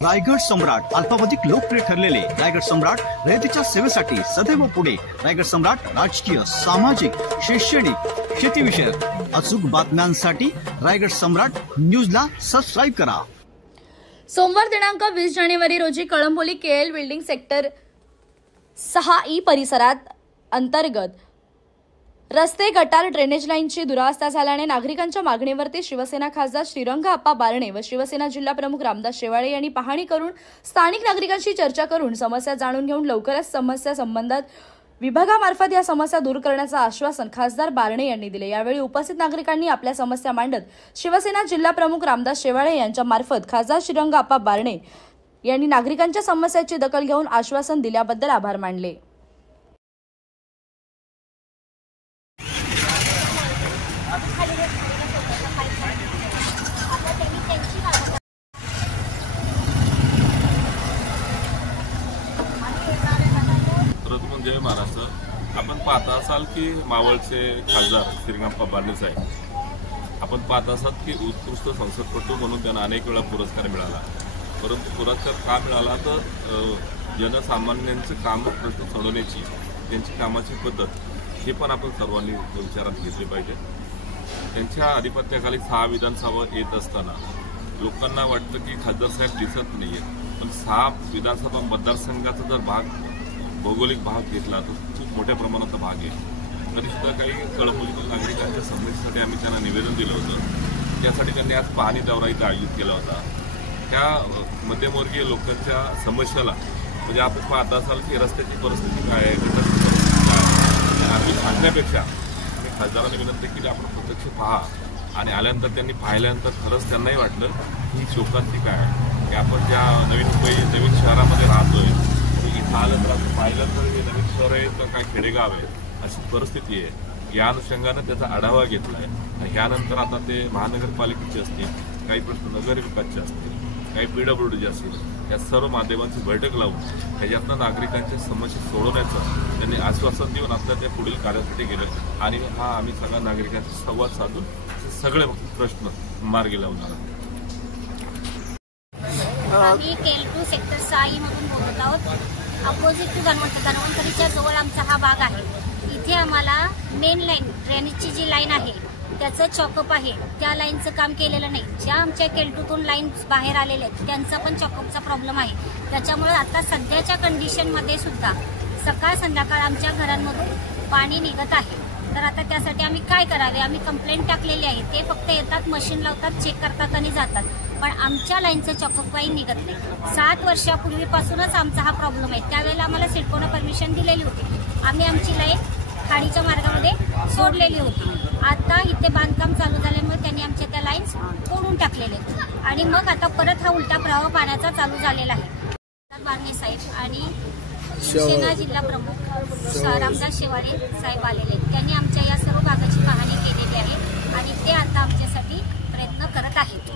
रायगड सम्राट अल्पावधीत लोकप्रिय ठरलेले रायगड सम्राट रयतेच्या सेवेसाठी सदैव पुढे। रायगड सम्राट राजकीय, सामाजिक, शैक्षणिक, शेतीविषयक अचूक बातम्यांसाठी रायगड सम्राट न्यूजला सबस्क्राइब करा। सोमवार दिनांक 20 जानेवारी रोजी Kalamboli KL building sector 6E परिसरात अंतर्गत रस्ते, गटार, ड्रेनेज लाईनची दुरावस्था झाल्याने नागरिकांच्या मागणीवरती शिवसेना खासदार श्रीरंग आप्पा बारणे व शिवसेना जिल्हा प्रमुख रामदास शेवाळे यांनी पाहणी करून स्थानिक नागरिकांशी चर्चा करून समस्या जाणून घेऊन लवकरच समस्या संबंधित विभागामार्फत या समस्या दूर करण्याचं आश्वासन खासदार बारणे यांनी दिले। यावेळी उपस्थित नागरिकांनी आपल्या समस्या मांडत शिवसेना जिल्हा प्रमुख रामदास शेवाळे यांच्या मार्फत खासदार श्रीरंग आप्पा बारणे यांनी नागरिकांच्या समस्याची दखल घेऊन आश्वासन दिल्याबद्दल आभार मानले। जय महाराष्ट्र। आपण पाहत असाल की मावळचे खासदार श्रीरंग बारणे साहेब, आपण पाहत असाल की उत्कृष्ट संसदपटू म्हणून त्यांना अनेक वेळा पुरस्कार मिळाला, परंतु पुरस्कार का मिळाला तर जनसामान्यांचे काम प्रश्न सोडवण्याची त्यांची कामाची पद्धत हे पण आपण सर्वांनी विचारात घेतले पाहिजे। त्यांच्या अधिपत्याखाली 6 विधानसभा येत असताना लोकांना वाटतं की खासदार साहेब दिसत नाहीये, पण 6 विधानसभा मतदारसंघाचा जर भौगोलिक भाग घेतला तर खूप मोठ्या प्रमाणाचा भाग आहे। तरी सुद्धा काही कळंबोलीतील नागरिकांच्या समस्येसाठी आम्ही त्यांना निवेदन दिलं होतं, त्यासाठी त्यांनी आज पाहणी दौरा इथं आयोजित केला होता। त्या मध्यमवर्गीय लोकांच्या समस्याला म्हणजे आपण पाहत असाल की रस्त्याची परिस्थिती काय आहे, गटाराची परिस्थिती काय आहे, आम्ही सांगण्यापेक्षा आम्ही खासदारांना विनंती केली आपण प्रत्यक्ष पहा, आणि आल्यानंतर त्यांनी पाहिल्यानंतर खरंच त्यांनाही वाटलं ही शोकांतिका आहे की आपण ज्या नवीन शहरामध्ये राहतोय, इथं आलं तर आपण पाहिलं तर हे नवीन शहर आहे तर काय खेडेगाव आहे अशी परिस्थिती आहे। या अनुषंगानं त्याचा आढावा घेतला आहे। ह्यानंतर आता ते महानगरपालिकेचे असतील, काही प्रश्न नगरविकासचे असतील, काही PWDचे असतील, या सर्व माध्यमांची बैठक लावून ह्याच्यातनं नागरिकांच्या समस्या सोडवण्याचं त्यांनी आश्वासन देऊन आपल्या त्या पुढील कार्यासाठी गेलं, आणि हा आम्ही सगळ्या नागरिकांशी संवाद साधून सगळे प्रश्न मार्गी लावणार आहोत। आम्ही केएल सेक्टर 6E मधून बोलत आहोत। अपोजिट टू धन्वंतरीच्या जवळ आमचा हा भाग आहे। इथे आम्हाला मेन लाईन ड्रेनेजची जी लाईन आहे त्याचं चॉकअप आहे, त्या लाईनचं काम केलेलं नाही। ज्या आमच्या केएल2तून लाईन बाहेर आलेल्या आहेत त्यांचा पण चॉकअपचा प्रॉब्लेम आहे। त्याच्यामुळे आता सध्याच्या कंडिशनमध्ये सुद्धा सकाळ संध्याकाळ आमच्या घरांमधून पाणी निघत आहे। तर आता त्यासाठी आम्ही काय करावे, आम्ही कंप्लेंट टाकलेली आहे। ते फक्त येतात, मशीन लावतात, चेक करतात आणि जातात, पण आमच्या लाईनचं चॉकअप काही निघत नाही। 7 वर्षापूर्वीपासूनच आमचा हा प्रॉब्लेम आहे। त्यावेळेला आम्हाला सिडकोनं परमिशन दिलेली होती, आम्ही आमची लाईन खाडीच्या मार्गामध्ये सोडलेली होती। आता इथे बांधकाम चालू झाल्यामुळे त्यांनी आमच्या त्या लाईन्स तोडून टाकलेले आहेत, आणि मग आता परत हा उलटा प्रवाह पाण्याचा चालू झालेला आहे। बारणे साहेब आणि शिवसेना जिल्हा प्रमुख रामदास शेवाळे साहेब आलेले, त्यांनी आमच्या या सर्व भागाची पाहणी केलेली आहे आणि ते आता आमच्यासाठी प्रयत्न करत आहेत।